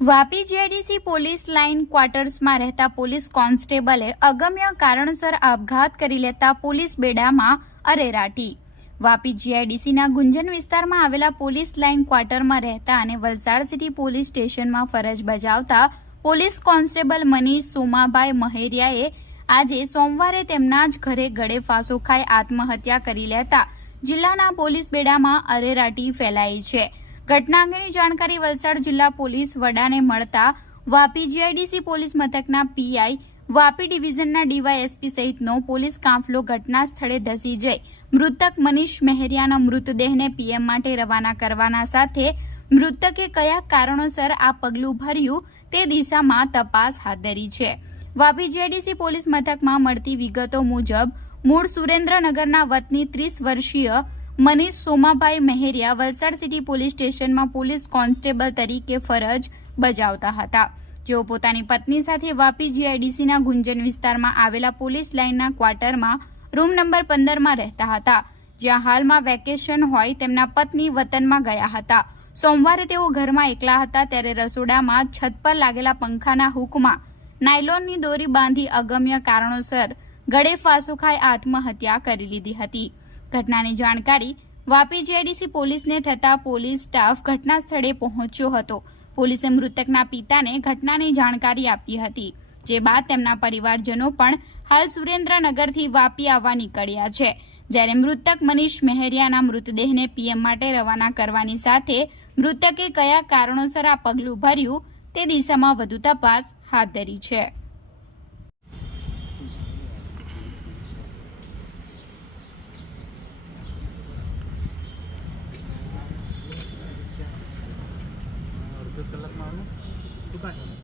Vapi GIDC police line ક્વાર્ટર્સમાં રહેતા police કોન્સ્ટેબલે અગમ્ય કારણોસર આપઘાત કરી લેતા પોલીસ બેડામાં અરેરાટી। વાપી જીઆઈડીસીના ગુંજન વિસ્તારમાં આવેલા પોલીસ લાઇન ક્વાર્ટરમાં રહેતા અને વલસાડ સિટી પોલીસ સ્ટેશનમાં ફરજ બજાવતા પોલીસ કોન્સ્ટેબલ મનીષ સોમાભાઈ મહેરિયાએ આજે સોમવારે તેમના જ ઘરે ગળે ફાંસો ખાઈ આત્મહત્યા કરી લેતા જિલ્લાના પોલીસ બેડામાં અરેરાટી ફેલાઈ છે। ઘટના અંગેની જાણકારી વલસાડ જિલ્લા પોલીસ વડાને મળતા વાપી જીઆઈડીસી પોલીસ મથકના પીઆઈ, વાપી ડિવિઝનના ડીવાયએસપી સહિતનો પોલીસ કાફલો ઘટના સ્થળે ધસી જઈ મૃતક મનીષ મહેરિયાના મૃતદેહને પીએમ માટે રવાના કરવાના સાથે મૃતકે કયા કારણોસર આ પગલું ભર્યું તે દિશામાં તપાસ હાથ ધરી છે। વાપી જીઆઈડીસી પોલીસ મથકમાં મળતી વિગતો મુજબ મૂળ સુરેન્દ્રનગરના વતની 30 વર્ષીય મનીષ સોમાભાઈ મહેરિયા વલસાડ સિટી પોલીસ સ્ટેશનમાં પોલીસ કોન્સ્ટેબલ તરીકે ફરજ બજાવતા હતા। જેઓ પોતાની પત્ની સાથે વાપી જીઆઈડીસીના ગુંજન વિસ્તારમાં આવેલા પોલીસ લાઇનના ક્વાર્ટરમાં રૂમ નંબર 15માં રહેતા હતા, જ્યાં હાલમાં વેકેશન હોય તેમના પત્ની વતનમાં ગયા હતા। સોમવારે તેઓ ઘરમાં એકલા હતા ત્યારે રસોડામાં છત પર લાગેલા પંખાના હૂકમાં નાયલોનની દોરી બાંધી અગમ્ય કારણોસર ગળે ફાંસો ખાઈ આત્મહત્યા કરી લીધી હતી। ઘટનાની જાણકારી વાપી જીઆઈડીસી પોલીસને થતા પોલીસ સ્ટાફ ઘટના સ્થળે પહોંચ્યો હતો। પોલીસે મૃતકના પિતાને ઘટનાની જાણકારી આપી હતી, જે બાદ તેમના પરિવારજનો પણ હાલ સુરેન્દ્રનગરથી વાપી આવવા નીકળ્યા છે। જ્યારે મૃતક મનીષ મહેરિયાના મૃતદેહને પીએમ માટે રવાના કરવાની સાથે મૃતકે કયા કારણોસર આ પગલું ભર્યું તે દિશામાં વધુ તપાસ હાથ ધરી છે। કલાકમાં આવું તું કાં